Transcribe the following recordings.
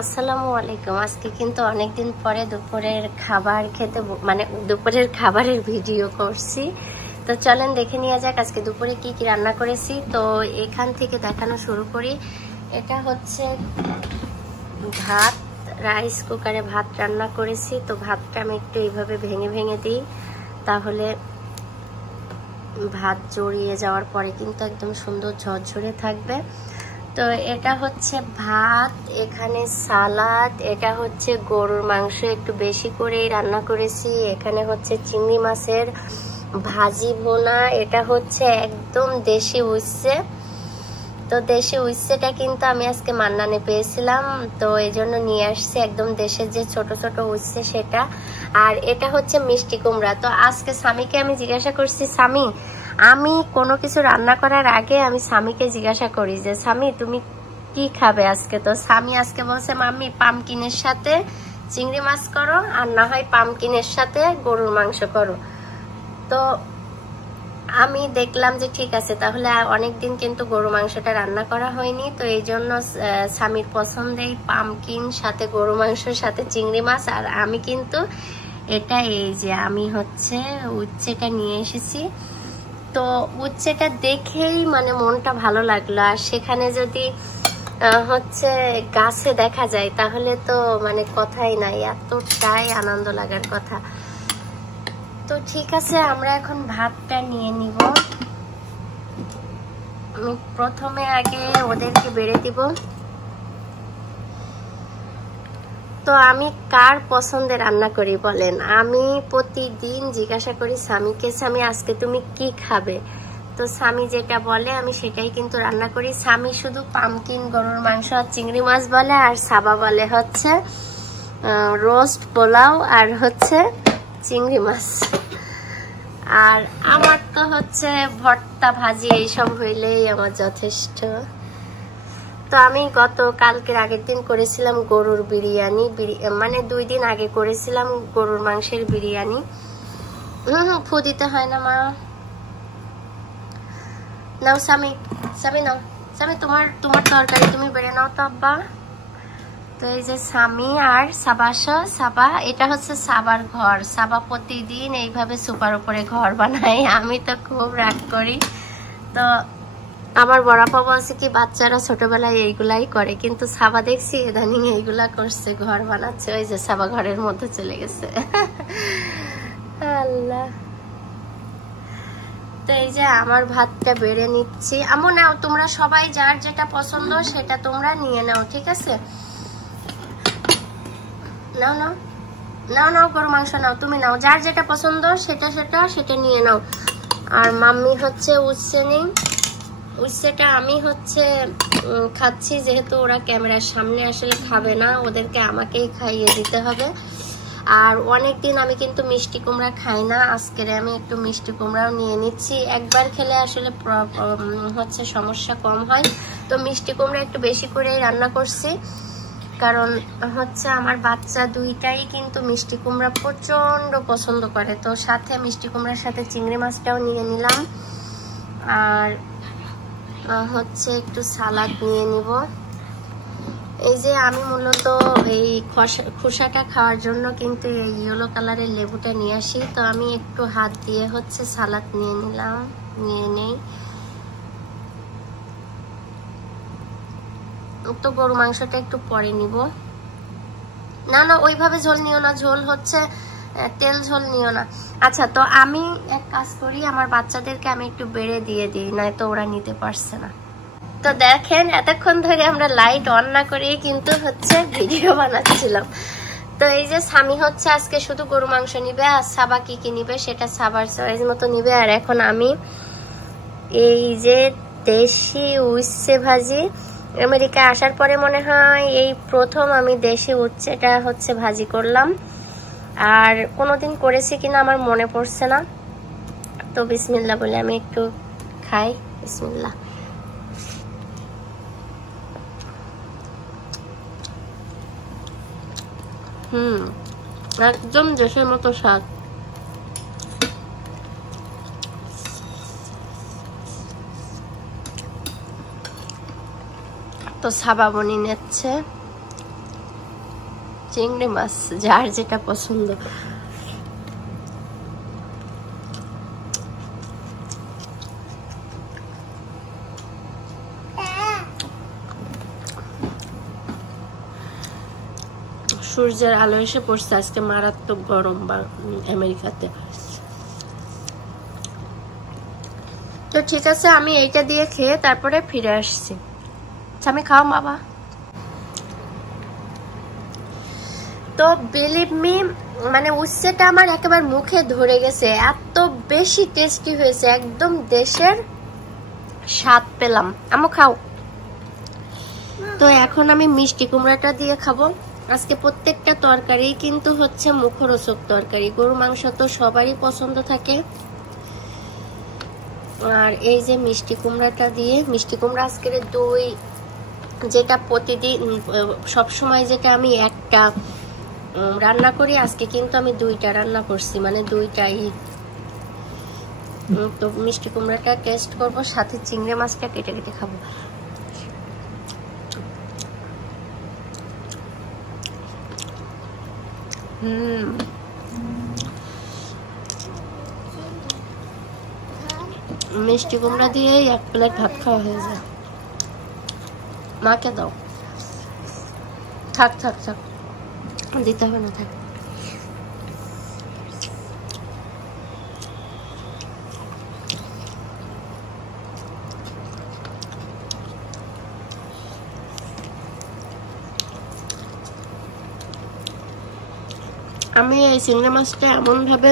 আসসালামু আলাইকুম। আজকে কিন্তু অনেকদিন পরে দুপুরের খাবার খেতে মানে দুপুরের খাবারের ভিডিও করছি। তো চলেন দেখে নিয়ে যাক আজকে দুপুরে কি কি রান্না করেছি। তো এখান থেকে দেখানো শুরু করি। এটা হচ্ছে ভাত, রাইস কুকারে ভাত রান্না করেছি। তো ভাতটা আমি একটু এইভাবে ভেঙে ভেঙে দিই, তাহলে ভাত জড়িয়ে যাওয়ার পরে কিন্তু একদম সুন্দর ঝরঝরে থাকবে। তো এটা হচ্ছে ভাত, এখানে সালাদ, এটা হচ্ছে গরুর মাংস একটু বেশি করেই রান্না করেছি, এখানে হচ্ছে চিংড়ি মাছের ভাজি ভুনা, এটা হচ্ছে একদম দেশি উচ্ছে। তো দেশি উচ্ছেটা কিন্তু আমি আজকে মান্নানে পেয়েছিলাম, তো এই জন্য নিয়ে আসছি একদম দেশের যে ছোট ছোট উচ্ছে সেটা। আর এটা হচ্ছে মিষ্টি কুমড়া। তো আজকে স্বামীকে আমি জিজ্ঞাসা করছি, স্বামী আমি কোনো কিছু রান্না করার আগে আমি স্বামীকে জিজ্ঞাসা করি যে স্বামী তুমি কি খাবে আজকে। তো স্বামী আজকে বলছে মাম্মি পামকিনের সাথে চিংড়ি মাছ করো, আর না হয় পামকিনের সাথে গরুর মাংস করো। তো আমি দেখলাম যে ঠিক আছে, তাহলে অনেকদিন কিন্তু গরু মাংসটা রান্না করা হয়নি, তো এই জন্য স্বামীর পছন্দেই পামকিন সাথে গরু মাংস সাথে চিংড়ি মাছ। আর আমি কিন্তু এটা এই যে আমি হচ্ছে উচ্ছেটা নিয়ে এসেছি। তো উচ্ছেটা দেখেই মানে মনটা ভালো লাগলো, আর সেখানে যদি হচ্ছে গাছে দেখা যায় তাহলে তো মানে কথাই নাই, এতটাই আনন্দ লাগার কথা। তো ঠিক আছে, আমরা এখন ভাতটা নিয়ে নিব। আমি প্রথমে আগে ওদেরকে বেড়ে দিব। তো আমি কার পছন্দের রান্না করি বলেন? আমি প্রতিদিন জিজ্ঞাসা করি স্বামীকে, স্বামী আজকে তুমি কি খাবে? তো স্বামী যেটা বলে আমি সেটাই কিন্তু রান্না করি। স্বামী শুধু পামকিন গরুর মাংস আর চিংড়ি মাছ বলে, আর সাবা বলে হচ্ছে রোস্ট পোলাও আর হচ্ছে চিংড়ি মাছ। আর আমার তো হচ্ছে ভর্তা ভাজি এইসব হইলেই আমার যথেষ্ট। তো আমি কালকের আগের দিন করেছিলাম গরুর বিরিয়ানি, মানে 2 দিন আগে করেছিলাম গরুর মাংসের বিরিয়ানি। ফু দিতে হয় না মা। নাও স্বামী, স্বামী নাও, স্বামী তোমার তরকারি তুমি বেড়ে নাও তো আব্বা। তো এই যে স্বামী আর সাবা, এটা হচ্ছে সাবার ঘর। সাবা প্রতিদিন এইভাবে সুপার উপরে ঘর বানায়, আমি তো খুব রাগ করি। তো আমার বড়াপা বলছে কি বাচ্চারা ছোটবেলায় এইগুলাই করে, কিন্তু সাবা দেখছি ইদানিং এইগুলা করছে, ঘর বানাচ্ছে। ওই যে সাবা ঘরের মধ্যে চলে গেছে। আল্লাহ। তো এই যে আমার ভাতটা বেড়ে নিচ্ছি। আমু নাও, তোমরা সবাই যার যেটা পছন্দ সেটা তোমরা নিয়ে নাও, ঠিক আছে? নাও নাও নাও নাও, গরু মাংস নাও, তুমি নাও, যার যেটা পছন্দ সেটা নিয়ে নাও। আর মাম্মি হচ্ছে উচ্ছে নেই, উচ্ছেটা আমি হচ্ছে খাচ্ছি, যেহেতু ওরা ক্যামেরার সামনে আসলে খাবে না, ওদেরকে আমাকেই খাইয়ে দিতে হবে। আর অনেকদিন আমি কিন্তু মিষ্টি কুমড়া খাই না, আজকের আমি একটু মিষ্টি কুমড়াও নিয়ে নিচ্ছি। একবার খেলে আসলে হচ্ছে সমস্যা কম হয়, তো মিষ্টি কুমড়া একটু বেশি করেই রান্না করছি, কারণ হচ্ছে আমার বাচ্চা দুইটাই কিন্তু মিষ্টি কুমড়া প্রচন্ড পছন্দ করে। তো সাথে মিষ্টি কুমড়ার সাথে চিংড়ি মাছটাও নিয়ে নিলাম, আর হচ্ছে একটু সালাদ নিয়ে নিব। এই যে আমি মূলত এই খোসাটা খাওয়ার জন্য কিন্তু এই ইয়েলো কালারের লেবুটা নিয়ে আসি। তো আমি একটু হাত দিয়ে হচ্ছে সালাদ নিয়ে নেই। তো গরু মাংসটা একটু পরে নিব। না না, ওইভাবে ঝোল নিও না, ঝোল হচ্ছে তেল ঝোল নিও না। আচ্ছা, তো আমি এক কাজ করি, আমার বাচ্চাদেরকে আমি একটু বেড়ে দিয়ে দিই, নয়তো ওরা নিতে পারছে না। তো দেখেন এতক্ষণ ধরে আমরা লাইট অন না করে কিন্তু হচ্ছে ভিডিও বানাচ্ছিলাম। তো এই যে স্বামী হচ্ছে আজকে শুধু গরু মাংস নিবে, আর সাবা কি নিবে সেটা সাবার চয়েস মতো নিবে। আর এখন আমি এই যে দেশি উচ্ছে ভাজি, আমেরিকা আসার পরে মনে হয় এই প্রথম আমি দেশি উচ্ছেটা হচ্ছে ভাজি করলাম, আর কোনোদিন করেছি কিনা আমার মনে পড়ছে না। তো বিসমিল্লাহ বলে আমি একটু খাই। বিসমিল্লাহ। একদম দেশের মতো স্বাদ। তো সাবা বনি নিচ্ছে। চিংড়ি মাছ, যার যেটা পছন্দ। সূর্যের আলো এসে পড়ছে, আজকে মারাত্মক গরম আমেরিকাতে। তো ঠিক আছে, আমি এইটা দিয়ে খেয়ে তারপরে ফিরে আসছি। আমি খাও বাবা। তো বিলিভ মি, মানে উচ্ছেটা আমার একেবারে মুখে ধরে গেছে, এত বেশি টেস্টি হয়েছে, একদম দেশের স্বাদ পেলাম। আমু খাও। তো এখন আমি মিষ্টি কুমড়াটা দিয়ে খাবো। আজকে প্রত্যেকটা তরকারি কিন্তু হচ্ছে মুখরোচক তরকারি। গরু মাংস তো সবারই পছন্দ থাকে, আর এই যে মিষ্টি কুমড়াটা দিয়ে, মিষ্টি কুমড়া আজকের দই, যেটা প্রতিদিন সবসময় যেটা আমি একটা রান্না করি, আজকে কিন্তু আমি 2টা রান্না করছি, মানে 2টাই। তো মিষ্টি কুমড়াটা টেস্ট করব, সাথে চিংড়ি মাছটা কেটে কেটে খাবো। মিষ্টি কুমড়া দিয়ে 1 প্লেট ভাত খাওয়া হয়ে যায়। মাকে দাও। থাক থাক থাক, দিতে হবে না, থাক। আমি এই চিংড়ি মাছটা এমন ভাবে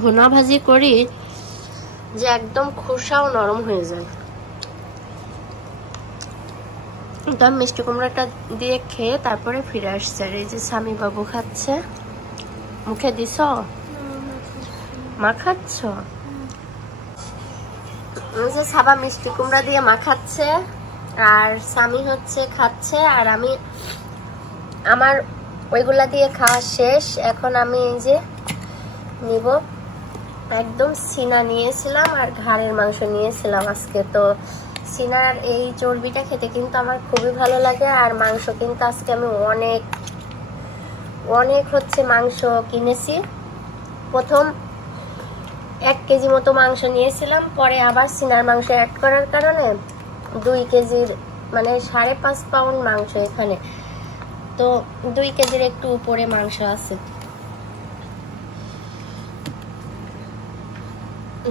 ভুনা ভাজি করি যে একদম খোসাও নরম হয়ে যায়। তো আমি মিষ্টি কুমড়াটা দিয়ে খেয়ে তারপরে ফিরে আসছে। আর এই যে স্বামী বাবু খাচ্ছে। মুখে দিছ? মা খাচ্ছ? যে সাবা মিষ্টি কুমড়া দিয়ে মা খাচ্ছে, আর স্বামী হচ্ছে খাচ্ছে, আর আমি আমার ওইগুলা দিয়ে খাওয়া শেষ। এখন আমি এই যে নিব, একদম সিনা নিয়েছিলাম আর ঘাড়ের মাংস নিয়েছিলাম আজকে। তো সিনার এই চর্বিটা খেতে কিন্তু আমার খুবই ভালো লাগে, আর মাংস কিন্তু আজকে আমি অনেক অনেক হচ্ছে মাংস কিনেছি। প্রথম 1 কেজি মতো মাংস নিয়েছিলাম, পরে আবার সিনার মাংস অ্যাড করার কারণে 2 কেজির মানে 5.5 পাউন্ড মাংস এখানে। তো 2 কেজির একটু উপরে মাংস আছে।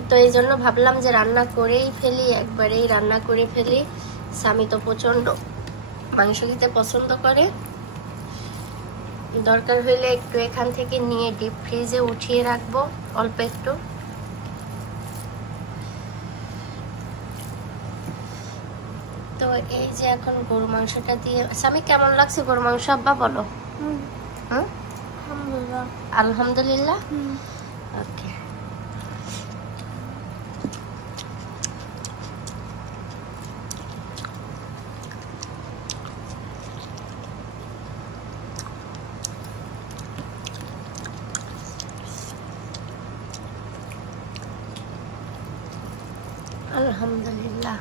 তো এই জন্য ভাবলাম যে রান্না করেই ফেলি, একবারেই রান্না করে ফেলি। স্বামী তো প্রচন্ড মাংস খেতে পছন্দ করে, দরকার হইলে একটু এখান থেকে নিয়ে ডিপ ফ্রিজে উঠিয়ে রাখবো অল্প একটু। তো এই যে এখন গরু মাংসটা দিয়ে, স্বামী কেমন লাগছে গরু মাংস আব্বা বলো? আলহামদুলিল্লাহ। ওকে, আলহামদুলিল্লাহ।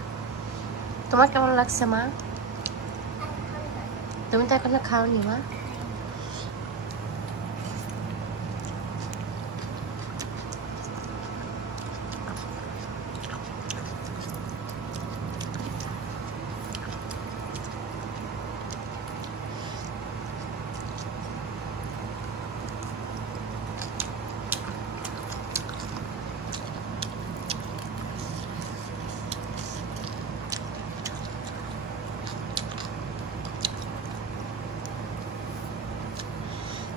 তোমার কেমন লাগছে মা? তুমি তো এখনো খাওনি মা।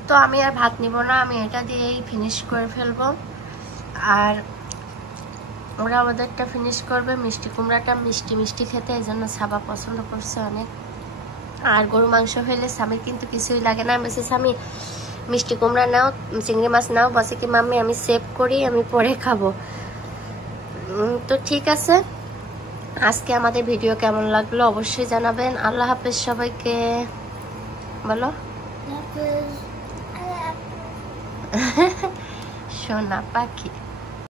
তো আমি আর ভাত নিব না, আমি এটা দিয়েই ফিনিশ করে ফেলবো। আর ওরা আমাদেরটা ফিনিশ করবে। মিষ্টি কুমড়াটা মিষ্টি মিষ্টি খেতে, এই জন্য সাবা পছন্দ করছে অনেক। আর গরু মাংস হইলে স্বামীর কিন্তু কিছুই লাগে না। আমি স্বামী মিষ্টি কুমড়া নাও, চিংড়ি মাছ নাও, বসে কি মাম্মি আমি সেভ করি, আমি পরে খাবো। তো ঠিক আছে, আজকে আমাদের ভিডিও কেমন লাগলো অবশ্যই জানাবেন। আল্লাহ হাফেজ সবাইকে। বলো সোনা পাখি।